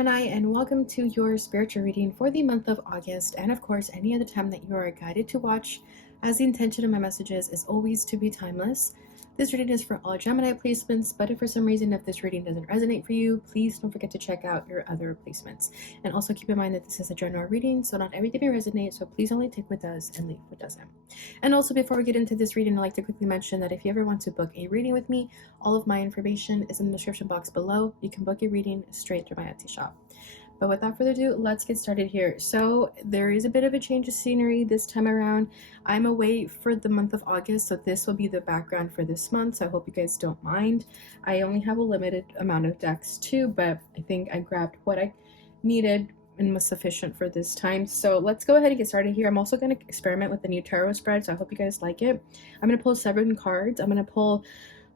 Gemini, and welcome to your spiritual reading for the month of August, and of course any other time that you are guided to watch, as the intention of my messages is always to be timeless. This reading is for all Gemini placements, but if for some reason this reading doesn't resonate for you, please don't forget to check out your other placements. And also keep in mind that this is a general reading, so not everything may resonate, so please only take what does and leave what doesn't. And also, before we get into this reading, I'd like to quickly mention that if you ever want to book a reading with me, all of my information is in the description box below. You can book a reading straight through my Etsy shop. But without further ado, let's get started here. So there is a bit of a change of scenery this time around. I'm away for the month of August, so this will be the background for this month, so I hope you guys don't mind. I only have a limited amount of decks too, but I think I grabbed what I needed and was sufficient for this time. So let's go ahead and get started here. I'm also going to experiment with the new tarot spread, so I hope you guys like it. I'm going to pull 7 cards. I'm going to pull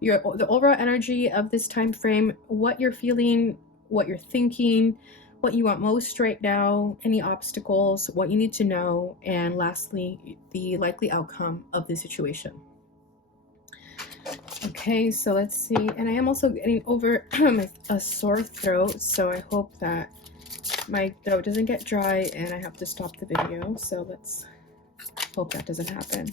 the overall energy of this time frame, what you're feeling, what you're thinking, what you want most right now, any obstacles, what you need to know, and lastly, the likely outcome of the situation. Okay, so let's see. And I am also getting over a sore throat, so I hope that my throat doesn't get dry and I have to stop the video. So let's hope that doesn't happen.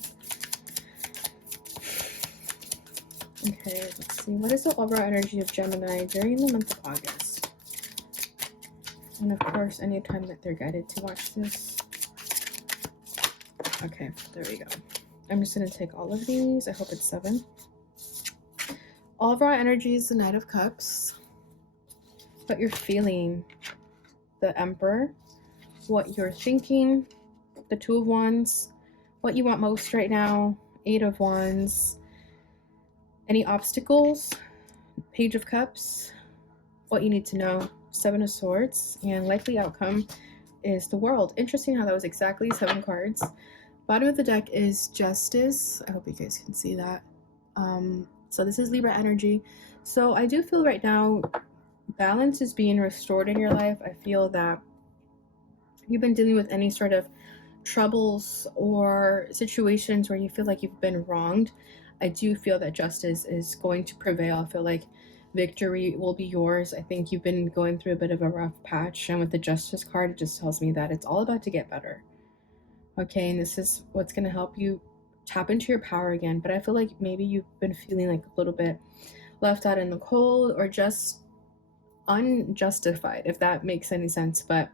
Okay, let's see. What is the overall energy of Gemini during the month of August? And of course, anytime that they're guided to watch this. Okay, there we go. I'm just going to take all of these. I hope it's 7. All of our energy is the Knight of Cups. What you're feeling, the Emperor. What you're thinking, the 2 of Wands. What you want most right now, 8 of Wands. Any obstacles, Page of Cups. What you need to know, 7 of Swords, and likely outcome is the World. Interesting how that was exactly 7 cards. Bottom of the deck is Justice. I hope you guys can see that. So this is Libra energy. So I do feel right now balance is being restored in your life. I feel that you've been dealing with any sort of troubles or situations where you feel like you've been wronged. I do feel that justice is going to prevail. I feel like victory will be yours. I think you've been going through a bit of a rough patch, and with the Justice card, it just tells me that it's all about to get better. Okay, and this is what's going to help you tap into your power again. But I feel like maybe you've been feeling like a little bit left out in the cold or just unjustified, if that makes any sense. But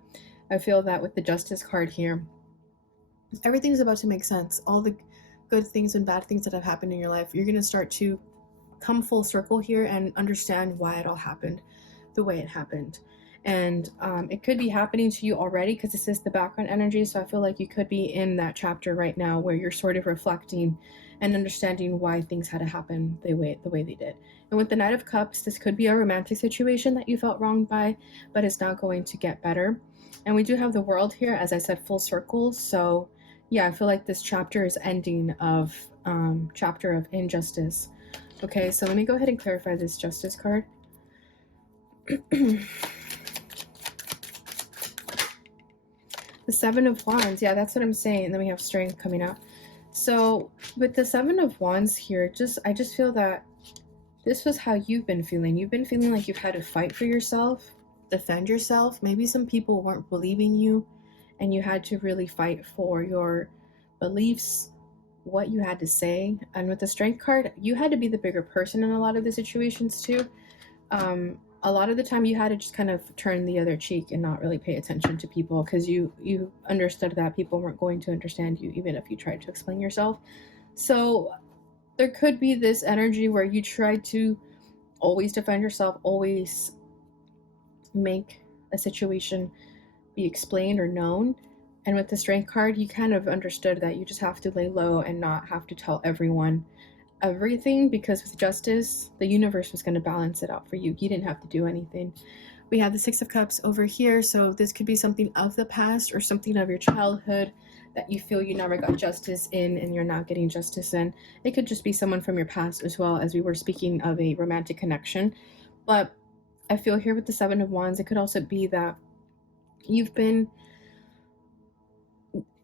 I feel that with the Justice card here, everything's about to make sense. All the good things and bad things that have happened in your life, you're going to start to come full circle here and understand why it all happened the way it happened. And it could be happening to you already because this is the background energy, so I feel like you could be in that chapter right now where you're sort of reflecting and understanding why things had to happen the way they did. And with the Knight of Cups, this could be a romantic situation that you felt wronged by, but it's not going to get better. And we do have the World here, as I said, full circle. So yeah, I feel like this chapter is ending of chapter of injustice. Okay, so let me go ahead and clarify this Justice card. The 7 of Wands, yeah, that's what I'm saying. And then we have Strength coming out. So with the 7 of Wands here, I just feel that this was how you've been feeling. You've been feeling like you've had to fight for yourself, defend yourself. Maybe some people weren't believing you, and you had to really fight for your beliefs, what you had to say. And with the Strength card, you had to be the bigger person in a lot of the situations too. A lot of the time you had to just kind of turn the other cheek and not really pay attention to people because you understood that people weren't going to understand you even if you tried to explain yourself. So there could be this energy where you try to always defend yourself, always make a situation be explained or known. And with the Strength card, you kind of understood that you just have to lay low and not have to tell everyone everything, because with Justice, the universe was going to balance it out for you. You didn't have to do anything. We have the 6 of Cups over here, so this could be something of the past or something of your childhood that you feel you never got justice in and you're not getting justice in. It could just be someone from your past as well, as we were speaking of a romantic connection. But I feel here with the 7 of Wands, it could also be that you've been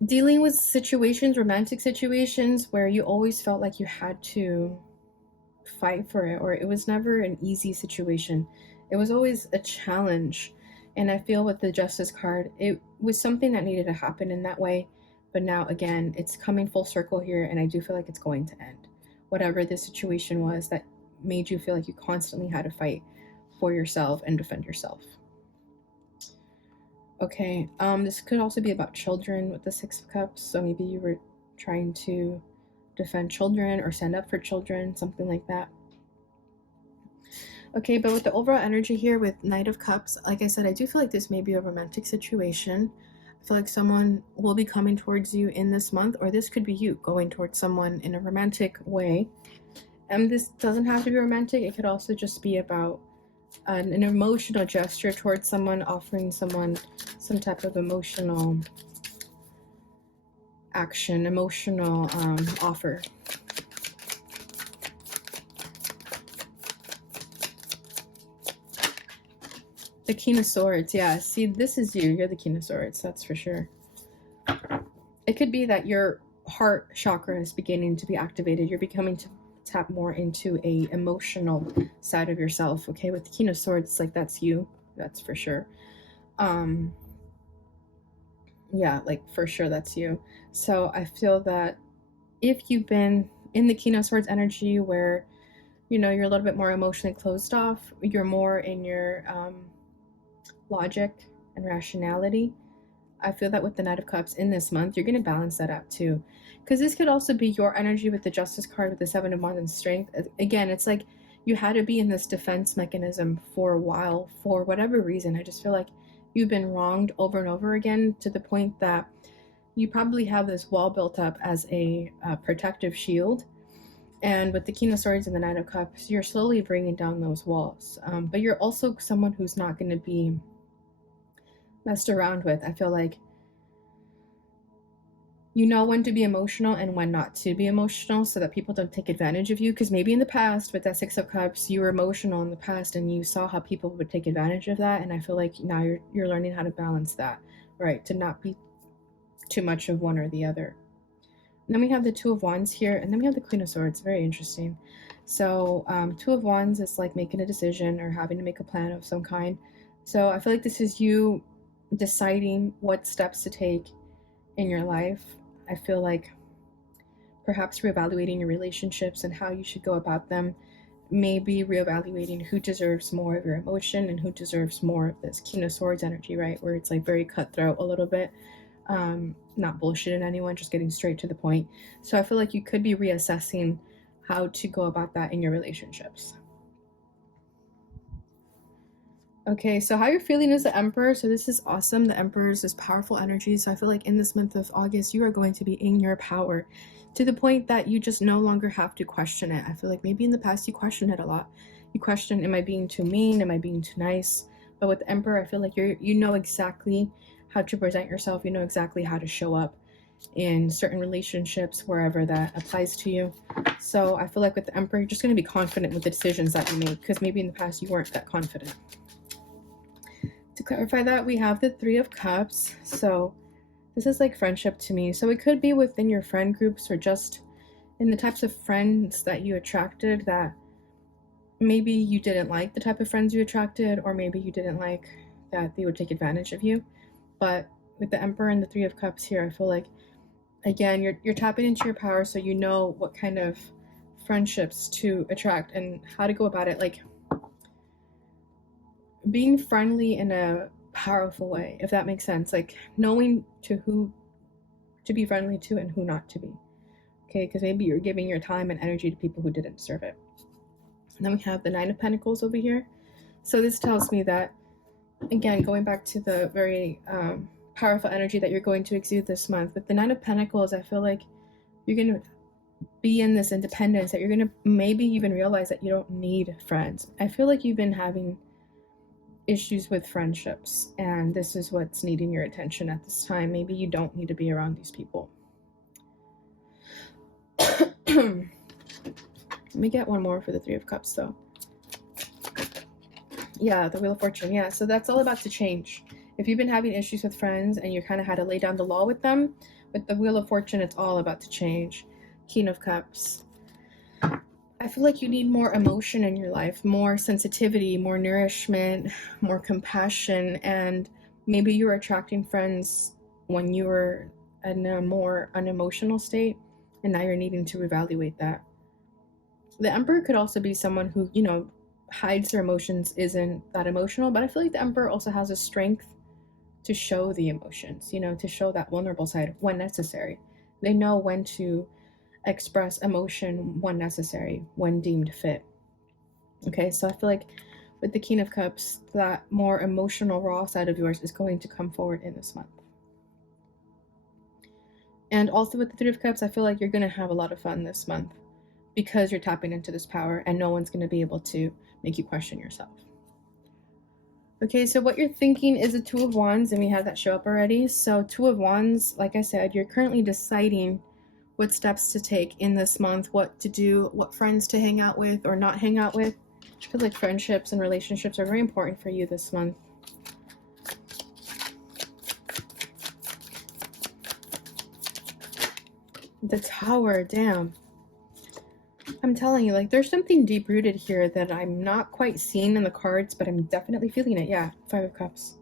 dealing with situations, romantic situations, where you always felt like you had to fight for it, or it was never an easy situation. It was always a challenge. And I feel with the Justice card, it was something that needed to happen in that way. But now, again, it's coming full circle here, and I do feel like it's going to end. Whatever the situation was that made you feel like you constantly had to fight for yourself and defend yourself. Okay, this could also be about children with the Six of Cups. So maybe you were trying to defend children or stand up for children, something like that. Okay, but with the overall energy here with Knight of Cups, like I said, I do feel like this may be a romantic situation. I feel like someone will be coming towards you in this month, or this could be you going towards someone in a romantic way. And this doesn't have to be romantic. It could also just be about an emotional gesture towards someone, offering someone some type of emotional action, emotional offer. The King of Swords, yeah. See, this is you. You're the King of Swords, that's for sure. It could be that your heart chakra is beginning to be activated. You're becoming to tap more into a emotional side of yourself. Okay, with the King of Swords, like that's you. That's for sure. Yeah, like for sure that's you. So I feel that if you've been in the King of Swords energy where, you know, you're a little bit more emotionally closed off, you're more in your logic and rationality, I feel that with the Knight of Cups in this month, you're going to balance that out too. Because this could also be your energy with the Justice card, with the Seven of Wands and Strength. Again, it's like you had to be in this defense mechanism for a while for whatever reason. I just feel like you've been wronged over and over again to the point that you probably have this wall built up as a protective shield. And with the King of Swords and the Knight of Cups, you're slowly bringing down those walls. But you're also someone who's not going to be messed around with. I feel like you know when to be emotional and when not to be emotional so that people don't take advantage of you. Because maybe in the past with that Six of Cups, you were emotional in the past and you saw how people would take advantage of that. And I feel like now you're learning how to balance that, right? To not be too much of one or the other. And then we have the Two of Wands here, and then we have the Queen of Swords. Very interesting. So Two of Wands is like making a decision or having to make a plan of some kind. So I feel like this is you deciding what steps to take in your life. I feel like perhaps reevaluating your relationships and how you should go about them. Maybe reevaluating who deserves more of your emotion and who deserves more of this King of Swords energy, right? Where it's like very cutthroat a little bit. Not bullshitting anyone, just getting straight to the point. So I feel like you could be reassessing how to go about that in your relationships. Okay, so how you're feeling is the Emperor. So this is awesome. The Emperor is this powerful energy. So I feel like in this month of August, you are going to be in your power to the point that you just no longer have to question it. I feel like maybe in the past you questioned it a lot. You question, am I being too mean? Am I being too nice? But with the Emperor, I feel like you know exactly how to present yourself. You know exactly how to show up in certain relationships, wherever that applies to you. So I feel like with the Emperor, you're just going to be confident with the decisions that you make, because maybe in the past you weren't that confident. To clarify that, we have the Three of Cups. So this is like friendship to me. So it could be within your friend groups or just in the types of friends that you attracted, that maybe you didn't like the type of friends you attracted, or maybe you didn't like that they would take advantage of you. But with the Emperor and the Three of Cups here, I feel like, again, you're tapping into your power, so you know what kind of friendships to attract and how to go about it. Like being friendly in a powerful way, if that makes sense. Like knowing to who to be friendly to and who not to be. Okay, because maybe you're giving your time and energy to people who didn't deserve it. And then we have the Nine of Pentacles over here. So this tells me that, again, going back to the very powerful energy that you're going to exude this month, with the Nine of Pentacles, I feel like you're going to be in this independence, that you're going to maybe even realize that you don't need friends. I feel like you've been having issues with friendships, and this is what's needing your attention at this time. Maybe you don't need to be around these people. Let me get one more for the Three of Cups, though. Yeah, the Wheel of Fortune. Yeah, so that's all about to change. If you've been having issues with friends and you kind of had to lay down the law with them, with the Wheel of Fortune, it's all about to change. King of Cups. I feel like you need more emotion in your life, more sensitivity, more nourishment, more compassion, and maybe you were attracting friends when you were in a more unemotional state, and now you're needing to evaluate that. The Emperor could also be someone who, you know, hides their emotions, isn't that emotional, but I feel like the Emperor also has a strength to show the emotions, you know, to show that vulnerable side when necessary. They know when to express emotion when necessary, when deemed fit. Okay, so I feel like with the King of Cups, that more emotional, raw side of yours is going to come forward in this month. And also with the Three of Cups, I feel like you're going to have a lot of fun this month because you're tapping into this power and no one's going to be able to make you question yourself. Okay, so what you're thinking is a Two of Wands, and we had that show up already. So Two of Wands, like I said, you're currently deciding what steps to take in this month, what to do, what friends to hang out with or not hang out with. I feel like friendships and relationships are very important for you this month. The Tower, damn. I'm telling you, like, there's something deep-rooted here that I'm not quite seeing in the cards, but I'm definitely feeling it. Yeah, Five of Cups.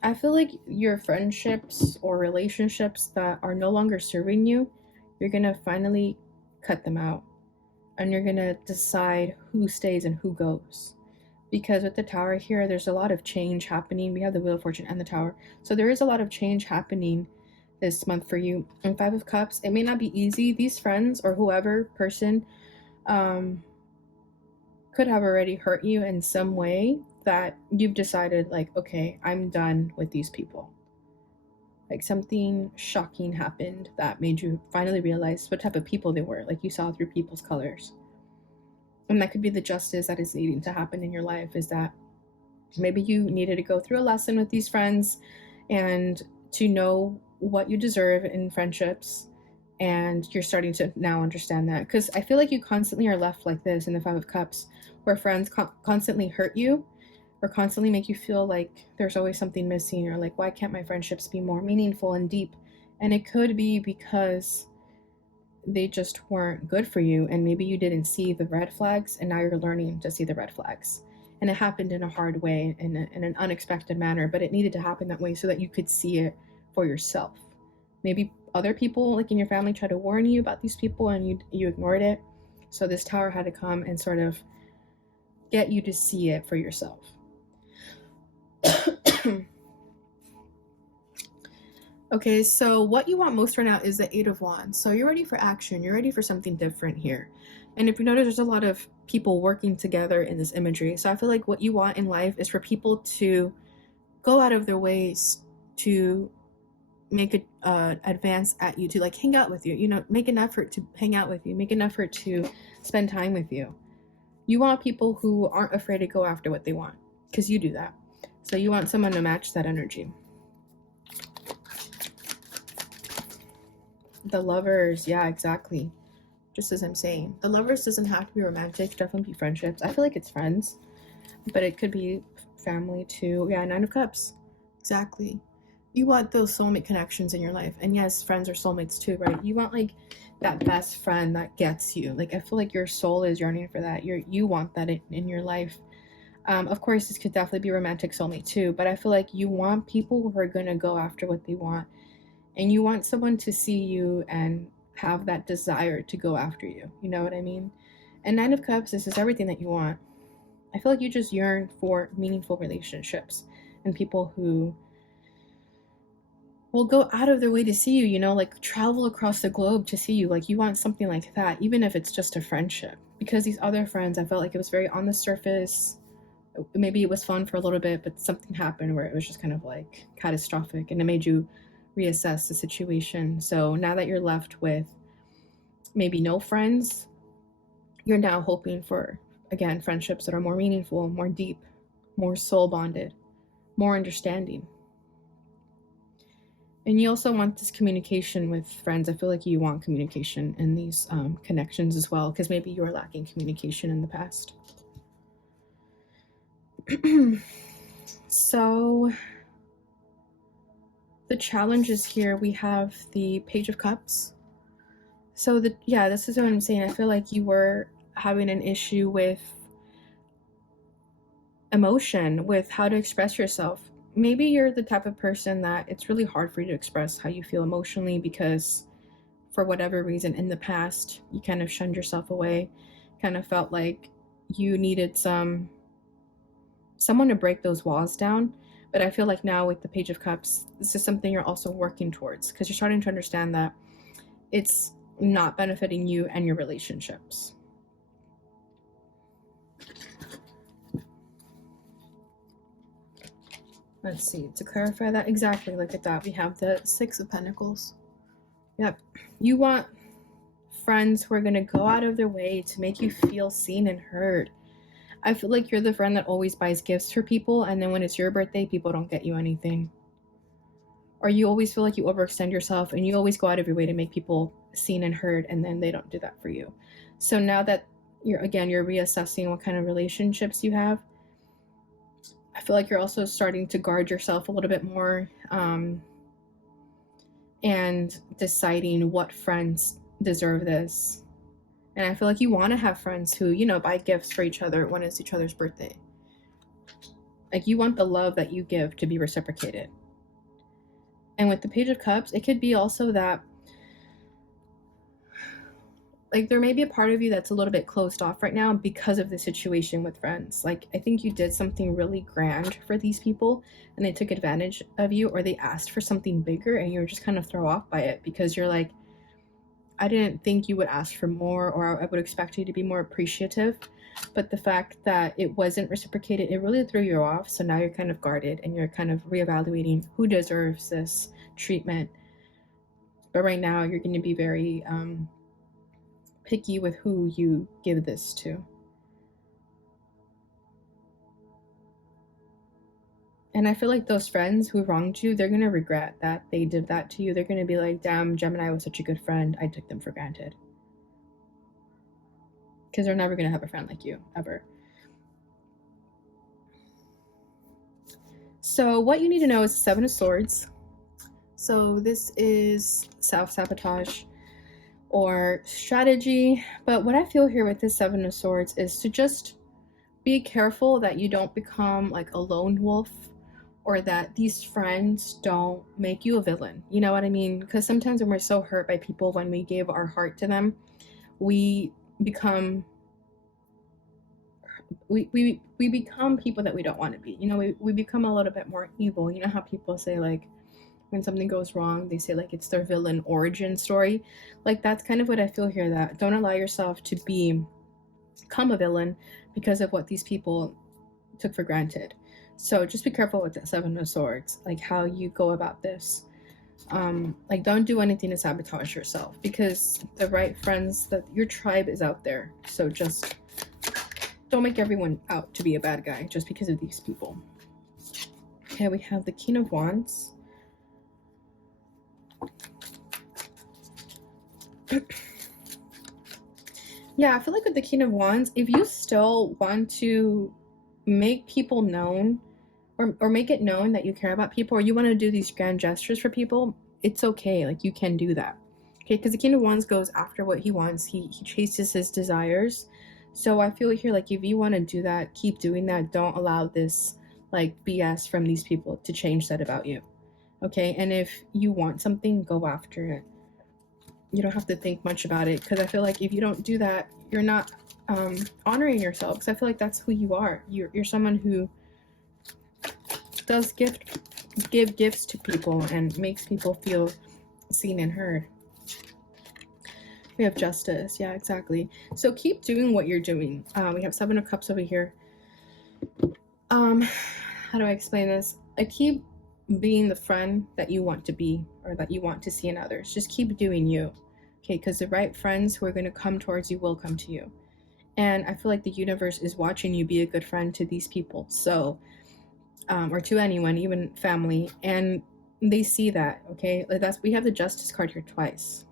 I feel like your friendships or relationships that are no longer serving you, you're going to finally cut them out. And you're going to decide who stays and who goes. Because with the Tower here, there's a lot of change happening. We have the Wheel of Fortune and the Tower. So there is a lot of change happening this month for you. And Five of Cups, it may not be easy. These friends or whoever person could have already hurt you in some way that you've decided, like, okay, I'm done with these people. Like something shocking happened that made you finally realize what type of people they were. Like you saw through people's colors. And that could be the justice that is needing to happen in your life, is that maybe you needed to go through a lesson with these friends and to know what you deserve in friendships, and you're starting to now understand that. Because I feel like you constantly are left like this in the Five of Cups, where friends constantly hurt you or constantly make you feel like there's always something missing, or like, why can't my friendships be more meaningful and deep? And it could be because they just weren't good for you, and maybe you didn't see the red flags, and now you're learning to see the red flags. And it happened in a hard way, in an unexpected manner, but it needed to happen that way so that you could see it for yourself. Maybe other people, like in your family, tried to warn you about these people and you ignored it. So this Tower had to come and sort of get you to see it for yourself. Okay, so what you want most right now is the Eight of Wands. So you're ready for action. You're ready for something different here. And if you notice, there's a lot of people working together in this imagery. So I feel like what you want in life is for people to go out of their ways to make a advance at you, to like hang out with you, you know, make an effort to hang out with you, make an effort to spend time with you. You want people who aren't afraid to go after what they want, because you do that. So you want someone to match that energy. The Lovers, yeah, exactly. Just as I'm saying, the Lovers doesn't have to be romantic, definitely be friendships. I feel like it's friends, but it could be family too. Yeah, Nine of Cups, exactly. You want those soulmate connections in your life. And yes, friends are soulmates too, right? You want like that best friend that gets you. Like I feel like your soul is yearning for that. You want that in your life. Of course, this could definitely be romantic soulmate too, but I feel like you want people who are going to go after what they want. And you want someone to see you and have that desire to go after you. You know what I mean? And Nine of Cups, this is everything that you want. I feel like you just yearn for meaningful relationships and people who will go out of their way to see you, you know, like travel across the globe to see you. Like you want something like that, even if it's just a friendship. Because these other friends, I felt like it was very on the surface. Maybe it was fun for a little bit, but something happened where it was just kind of like catastrophic, and it made you reassess the situation. So now that you're left with maybe no friends, you're now hoping for, again, friendships that are more meaningful, more deep, more soul bonded, more understanding. And you also want this communication with friends. I feel like you want communication in these connections as well, because maybe you were lacking communication in the past. So the challenges here, we have the Page of Cups. So this is what I'm saying. I feel like you were having an issue with emotion, with how to express yourself. Maybe you're the type of person that it's really hard for you to express how you feel emotionally because for whatever reason in the past you kind of shunned yourself away, kind of felt like you needed someone to break those walls down. But I feel like now with the Page of Cups, this is something you're also working towards because you're starting to understand that it's not benefiting you and your relationships. Let's see, to clarify that exactly, look at that. We have the Six of Pentacles. Yep. You want friends who are going to go out of their way to make you feel seen and heard. I feel like you're the friend that always buys gifts for people, and then when it's your birthday, people don't get you anything. Or you always feel like you overextend yourself and you always go out of your way to make people seen and heard, and then they don't do that for you. So now that you're reassessing what kind of relationships you have, I feel like you're also starting to guard yourself a little bit more, and deciding what friends deserve this. And I feel like you want to have friends who, buy gifts for each other when it's each other's birthday. Like, you want the love that you give to be reciprocated. And with the Page of Cups, it could be also that, like, there may be a part of you that's a little bit closed off right now because of the situation with friends. Like, I think you did something really grand for these people and they took advantage of you, or they asked for something bigger and you were just kind of thrown off by it because you're like, I didn't think you would ask for more, or I would expect you to be more appreciative. But the fact that it wasn't reciprocated, it really threw you off. So now you're kind of guarded and you're kind of reevaluating who deserves this treatment. But right now you're going to be very picky with who you give this to. And I feel like those friends who wronged you, they're going to regret that they did that to you. They're going to be like, damn, Gemini was such a good friend. I took them for granted. Because they're never going to have a friend like you, ever. So what you need to know is Seven of Swords. So this is self-sabotage or strategy. But what I feel here with this Seven of Swords is to just be careful that you don't become like a lone wolf, or that these friends don't make you a villain. You know what I mean? Because sometimes when we're so hurt by people, when we gave our heart to them, we become people that we don't want to be. We become a little bit more evil. You know how people say, like, when something goes wrong, they say like it's their villain origin story. Like, that's kind of what I feel here, that don't allow yourself to become a villain because of what these people took for granted. So just be careful with that Seven of Swords, like how you go about this. Like, don't do anything to sabotage yourself, because the right friends, that your tribe is out there. So just don't make everyone out to be a bad guy just because of these people. Okay, we have the King of Wands. Yeah, I feel like with the King of Wands, if you still want to make people known, or make it known that you care about people, or you want to do these grand gestures for people, it's okay. Like, you can do that. Okay, because the King of Wands goes after what he wants. He chases his desires. So I feel here, like, if you want to do that, keep doing that. Don't allow this, like, BS from these people to change that about you. Okay, and if you want something, go after it. You don't have to think much about it, because I feel like if you don't do that, you're not honoring yourself, because I feel like that's who you are. You're someone who does give gifts to people and makes people feel seen and heard. We have Justice. Yeah, exactly. So keep doing what you're doing. We have Seven of Cups over here. How do I explain this? I keep being the friend that you want to be, or that you want to see in others. Just keep doing you. Okay, because the right friends who are going to come towards you will come to you. And I feel like the universe is watching you be a good friend to these people. So or to anyone, even family, and they see that. Okay, like, we have the Justice card here twice.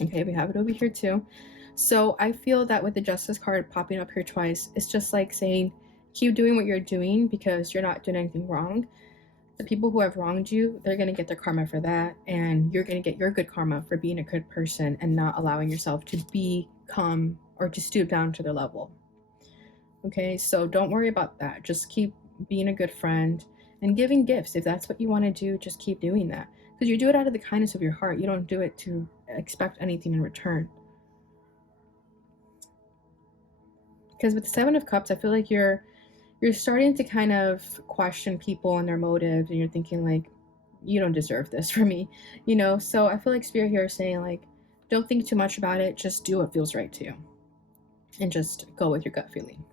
Okay, we have it over here too. So I feel that with the Justice card popping up here twice, it's just like saying, keep doing what you're doing, because you're not doing anything wrong. The people who have wronged you, they're going to get their karma for that. And you're going to get your good karma for being a good person and not allowing yourself to become or to stoop down to their level. Okay, so don't worry about that. Just keep being a good friend and giving gifts. If that's what you want to do, just keep doing that. Because you do it out of the kindness of your heart. You don't do it to expect anything in return. Because with the Seven of Cups, I feel like you're starting to kind of question people and their motives, and you're thinking like, you don't deserve this from me, you know? So I feel like Spirit here is saying like, don't think too much about it. Just do what feels right to you. And just go with your gut feeling.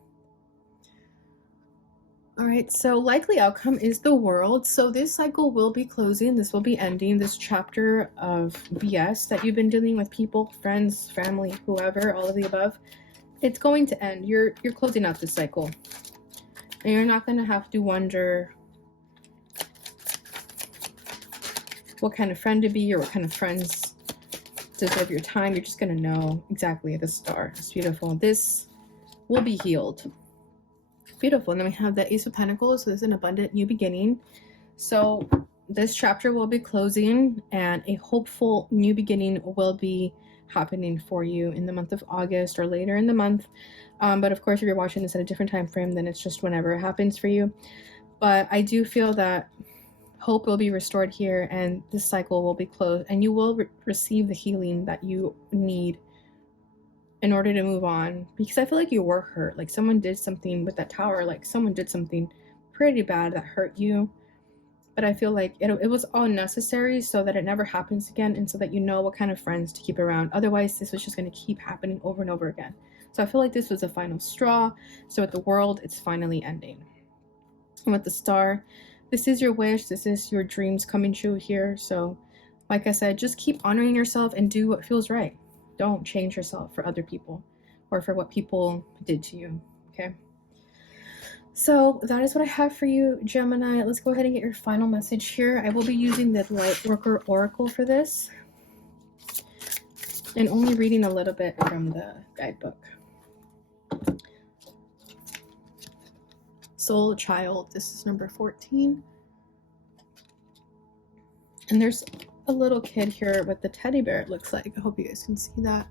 All right, so likely outcome is the World. So this cycle will be closing. This will be ending. This chapter of BS that you've been dealing with people, friends, family, whoever, all of the above, it's going to end. You're closing out this cycle. And you're not going to have to wonder what kind of friend to be or what kind of friends deserve your time. You're just going to know exactly the star. It's beautiful. This will be healed. Beautiful. And then we have the Ace of Pentacles. So this is an abundant new beginning. So this chapter will be closing and a hopeful new beginning will be happening for you in the month of August or later in the month. But of course, if you're watching this at a different time frame, then it's just whenever it happens for you. But I do feel that hope will be restored here and this cycle will be closed and you will receive the healing that you need in order to move on, because I feel like you were hurt. Like someone did something with that tower, like someone did something pretty bad that hurt you. But I feel like it was all necessary so that it never happens again and so that you know what kind of friends to keep around. Otherwise, this was just going to keep happening over and over again. So I feel like this was a final straw. So with the World, it's finally ending. And with the Star, this is your wish. This is your dreams coming true here. So like I said, just keep honoring yourself and do what feels right. Don't change yourself for other people or for what people did to you, okay? So that is what I have for you, Gemini. Let's go ahead and get your final message here. I will be using the Lightworker Oracle for this and only reading a little bit from the guidebook. Soul Child, this is number 14. And there's a little kid here with the teddy bear, it looks like. I hope you guys can see that.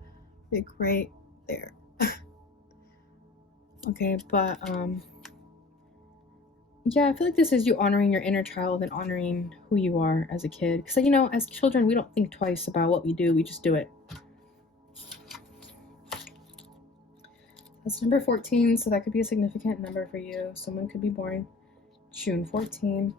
Like right there. Okay, but yeah, I feel like this is you honoring your inner child and honoring who you are as a kid. Because, you know, as children, we don't think twice about what we do. We just do it. That's number 14, so that could be a significant number for you. Someone could be born June 14.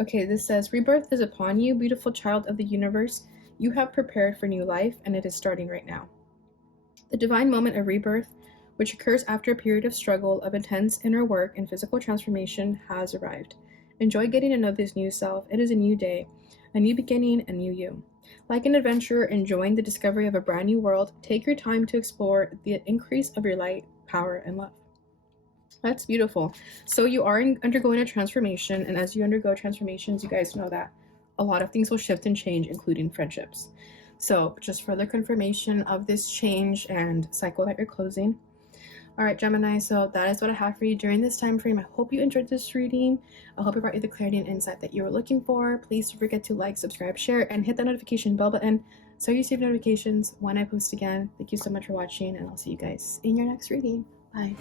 Okay, this says, rebirth is upon you, beautiful child of the universe. You have prepared for new life, and it is starting right now. The divine moment of rebirth, which occurs after a period of struggle, of intense inner work and physical transformation, has arrived. Enjoy getting to know this new self. It is a new day, a new beginning, a new you. Like an adventurer enjoying the discovery of a brand new world, take your time to explore the increase of your light, power, and love. That's beautiful. So you are undergoing a transformation, and as you undergo transformations, you guys know that a lot of things will shift and change, including friendships. So just further confirmation of this change and cycle that you're closing. All right, Gemini, so that is what I have for you during this time frame. I hope you enjoyed this reading. I hope it brought you the clarity and insight that you were looking for. Please don't forget to like, subscribe, share, and hit that notification bell button so you receive notifications when I post again. Thank you so much for watching, and I'll see you guys in your next reading. Bye.